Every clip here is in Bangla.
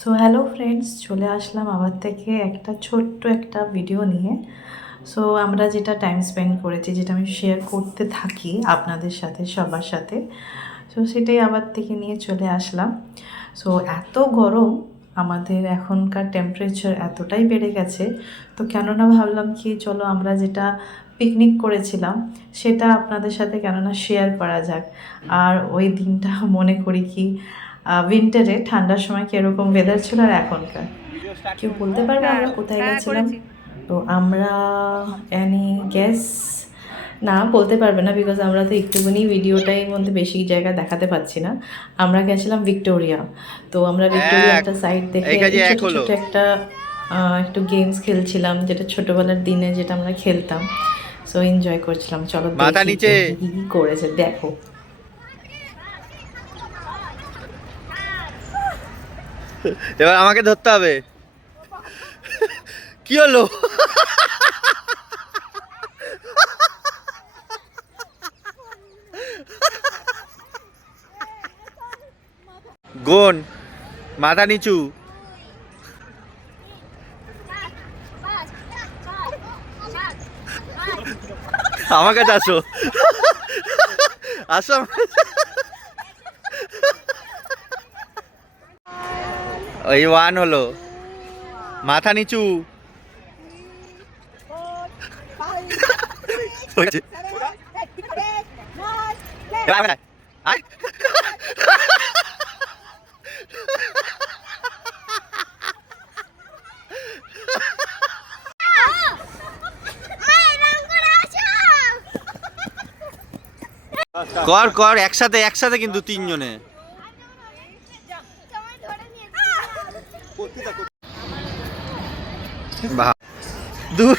সো হ্যালো ফ্রেন্ডস, চলে আসলাম আবার থেকে একটা ছোট্ট একটা ভিডিও নিয়ে। সো আমরা যেটা টাইম স্পেন্ড করেছি, যেটা আমি শেয়ার করতে থাকি আপনাদের সাথে, সবার সাথে, সো সেটাই আবার থেকে নিয়ে চলে আসলাম। সো এত গরম, আমাদের এখনকার টেম্পারেচার এতটাই বেড়ে গেছে, তো কেননা ভাবলাম কি চলো আমরা যেটা পিকনিক করেছিলাম সেটা আপনাদের সাথে কেননা শেয়ার করা যাক। আর ওই দিনটা মনে করি কি উইন্টারে ঠান্ডার সময় কীরকম ওয়েদার ছিল আর এখনকার, কেউ বলতে পারবে হ্যাঁ, আমরা কোথায় হ্যাঁ গেছিলাম? করেছি। তো আমরা এনি গেস না বলতে পারবে না, বিকজ আমরা তো একটুখানি ভিডিওটাই মধ্যে বেশি জায়গা দেখাতে পাচ্ছি না। আমরা গেছিলাম ভিক্টোরিয়া। তো আমরা ভিক্টোরিয়া এক একটা সাইড দেখে এই কাজে এক ছোটো হলো। ছোটো একটা একটু গেমস খেলছিলাম, যেটা ছোটোবেলার দিনে যেটা আমরা খেলতাম। সো এনজয় করছিলাম। চলো মাথা দেখি নিচে। কে কী করেছে, দেখো। এবার আমাকে ধরতে হবে। কি হলো? গোন, মাথা নিচু। আমার কাছে আসো, আসো আমার কাছে। ওই ওয়ান হলো, মাথা নিচু। হয়ে গেছে। এবার আয়, আয়। কর কর, একসাথে একসাথে কিন্তু তিনজনে। বাহ, দূর।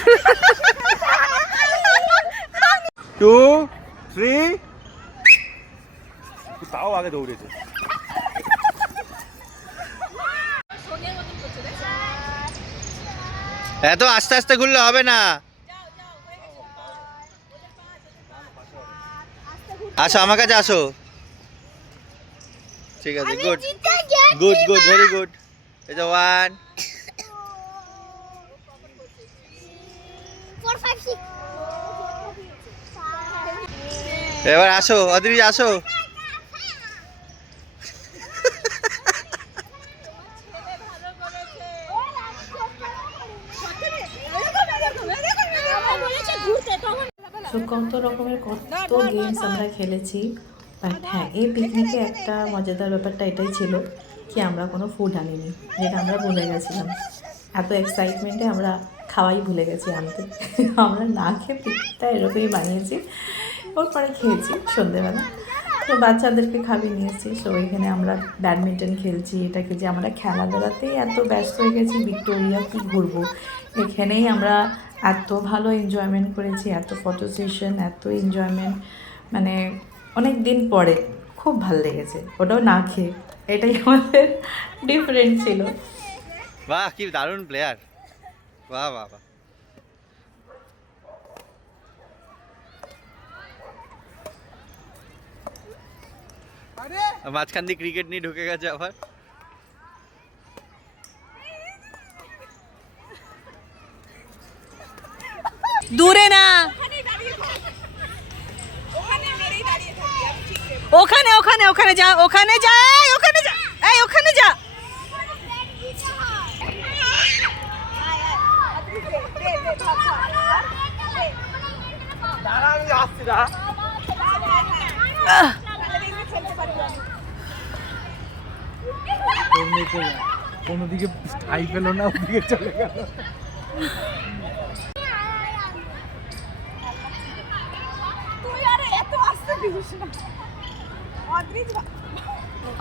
2 3 তাও আগে দৌড়েছে। এত আস্তে আস্তে ঘুরলে হবে না। আসো আমার কাছে আসো। ঠিক আছে, good good good, very good. এই যে 1 এবার আসো অদ্রি, আসো। সো কত রকমের কত গেমস আমরা খেলেছি। বাট হ্যাঁ, এই পিকনিকে একটা মজাদার ব্যাপারটা এটাই ছিল কি আমরা কোনো ফুড আনিনি, যেটা আমরা ভুলে গেছিলাম। এত এক্সাইটমেন্টে আমরা খাওয়াই ভুলে গেছি আনতে। আমরা না খেয়ে পিকনিকটা এরকমই বানিয়েছি, ওর পরে খেয়েছি সন্ধ্যেবেলা। তো বাচ্চাদেরকে খাবি নিয়েছি। সো এখানে আমরা ব্যাডমিন্টন খেলছি, এটাকে যে আমরা খেলাধুলাতেই এত ব্যস্ত হয়ে গেছি, ভিক্টোরিয়া কি ঘুরবো, এখানেই আমরা এত ভালো এনজয়মেন্ট করেছি, এত ফটো সেশন, এত এনজয়মেন্ট, মানে অনেক দিন পরে খুব ভাল লেগেছে, ওটাও না খেয়ে। এটাই আমাদের ডিফারেন্ট ছিল। বাহ, কি দারুণ প্লেয়ার। বাহ বাহ বাহ। মাঝখান দিয়ে ক্রিকেট নিয়ে ঢুকে গেছে আবার। দূরে না, ওখানে ওখানে ওখানে যা, ওখানে যা, এই ওখানে যা, এই ওখানে যা। কোনো দিকে ঠাই পেল না, ওদিকে চলে গেল।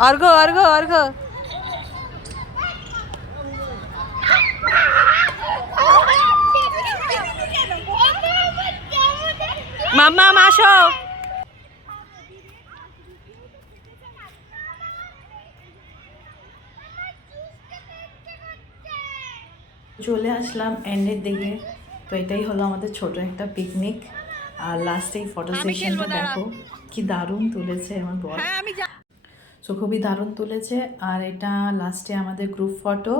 অর্ঘ অর্ঘ অর্ঘ, মাম্মা আসো। চলে আসলাম এন্ডের দিকে। তো এটাই হলো আমাদের ছোট একটা পিকনিক। আর লাস্টে এই ফটো আমি সেশনটা খেলবো, দাঁড়াও। দেখো কি দারুণ তুলেছে আমার বর। হ্যাঁ আমি সো খুবই দারুণ তুলেছে, আর এটা লাস্টে আমাদের গ্রুপ ফটো।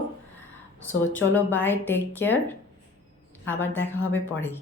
সো চলো বাই, টেক কেয়ার, আবার দেখা হবে পরেই।